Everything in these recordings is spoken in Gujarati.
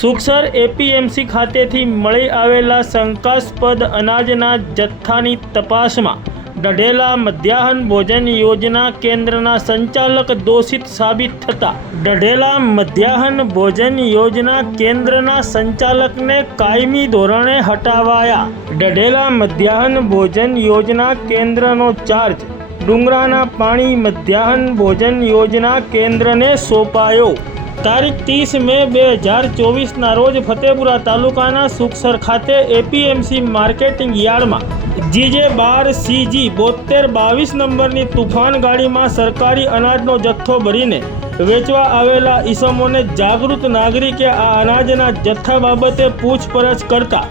સુખસર એપીએમસી ખાતેથી મળી આવેલા શંકાસ્પદ અનાજના જથ્થાની તપાસમાં ઢઢેલા મધ્યાહન ભોજન યોજના કેન્દ્રના સંચાલક દોષિત સાબિત થતા ઢઢેલા મધ્યાહન ભોજન યોજના કેન્દ્રના સંચાલકને કાયમી ધોરણે હટાવાયા. ઢઢેલા મધ્યાહન ભોજન યોજના કેન્દ્રનો ચાર્જ ડુંગરાના પાણી મધ્યાહન ભોજન યોજના કેન્દ્રને સોંપાયો. તારીખ ત્રીસ મે બે હજાર ચોવીસના રોજ ફતેપુરા તાલુકાના સુખસર ખાતે એપીએમસી માર્કેટિંગ યાર્ડમાં જીજે બાર સીજી બોતેર બાવીસ નંબરની તુફાન ગાડીમાં સરકારી અનાજનો જથ્થો ભરીને વેચવા આવેલા ઈસમોને જાગૃત નાગરિકે આ અનાજના જથ્થા બાબતે પૂછપરછ કરતા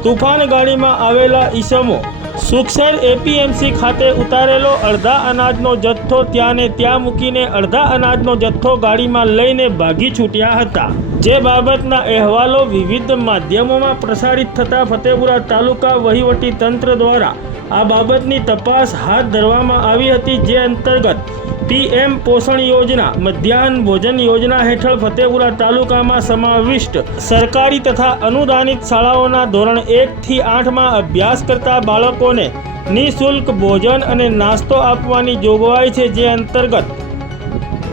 તુફાન ગાડીમાં આવેલા ઈસમો સુખસર એપીએમસી ખાતે ઉતારેલો અડધા અનાજનો જથ્થો ત્યાંને ત્યાં મૂકીને અડધા અનાજનો જથ્થો ગાડીમાં લઈને ભાગી છૂટ્યા હતા. જે બાબતના અહેવાલો વિવિધ માધ્યમોમાં પ્રસારિત થતા ફતેપુરા તાલુકા વહીવટી તંત્ર દ્વારા આ બાબતની તપાસ હાથ ધરવામાં આવી હતી જે અંતર્ગત પીએમ પોષણ યોજના, મધ્યાહન ભોજન યોજના હેઠળ ફતેપુરા તાલુકામાં સમાવિષ્ટ સરકારી તથા અનુદાનિત શાળાઓના ધોરણ એકથી આઠમાં અભ્યાસ કરતા બાળકોને નિઃશુલ્ક ભોજન અને નાસ્તો આપવાની જોગવાઈ છે જે અંતર્ગત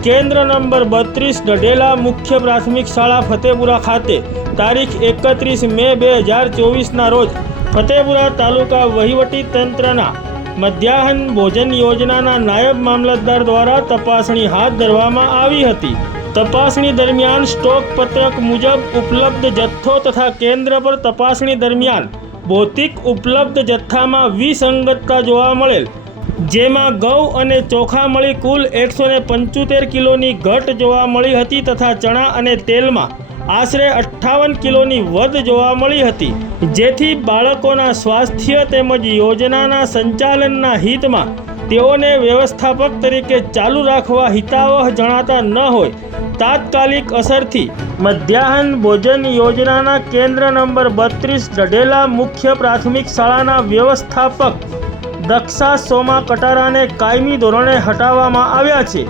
કેન્દ્ર નંબર બત્રીસ ગઢેલા મુખ્ય પ્રાથમિક શાળા ફતેપુરા ખાતે તારીખ એકત્રીસ મે બે હજાર ચોવીસના રોજ ફતેપુરા તાલુકા વહીવટી તંત્રના મધ્યાહન ભોજન યોજનાના નાયબ મામલતદાર દ્વારા તપાસણી હાથ ધરવામાં આવી હતી. તપાસણી દરમિયાન સ્ટોક પત્રક મુજબ ઉપલબ્ધ જથ્થો તથા કેન્દ્ર પર તપાસણી દરમિયાન ભૌતિક ઉપલબ્ધ જથ્થામાં વિસંગતતા જોવા મળેલ, જેમાં ઘઉં અને ચોખા મળી કુલ એકસો પંચોતેર કિલોની ઘટ જોવા મળી હતી તથા ચણા અને તેલમાં આશરે અઠ્ઠાવન કિલોની વધ જોવા મળી હતી. જેથી બાળકોના સ્વાસ્થ્ય તેમજ યોજનાના સંચાલનના હિતમાં તેઓને વ્યવસ્થાપક તરીકે ચાલુ રાખવા હિતાવહ જણાતા ન હોય. તાત્કાલિક અસરથી મધ્યાહન ભોજન યોજનાના કેન્દ્ર નંબર બત્રીસ ગઢેલા મુખ્ય પ્રાથમિક શાળાના વ્યવસ્થાપક દક્ષા સોમા કટારાને કાયમી ધોરણે હટાવવામાં આવ્યા છે.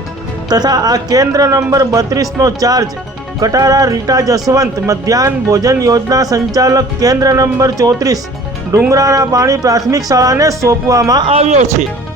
તથા આ કેન્દ્ર નંબર બત્રીસનો ચાર્જ કટારા રીટા જસવંત, મધ્યાહન ભોજન યોજના સંચાલક કેન્દ્ર નંબર ચોત્રીસ, ડુંગરાના પાણી પ્રાથમિક શાળાને સોંપવામાં આવ્યો છે.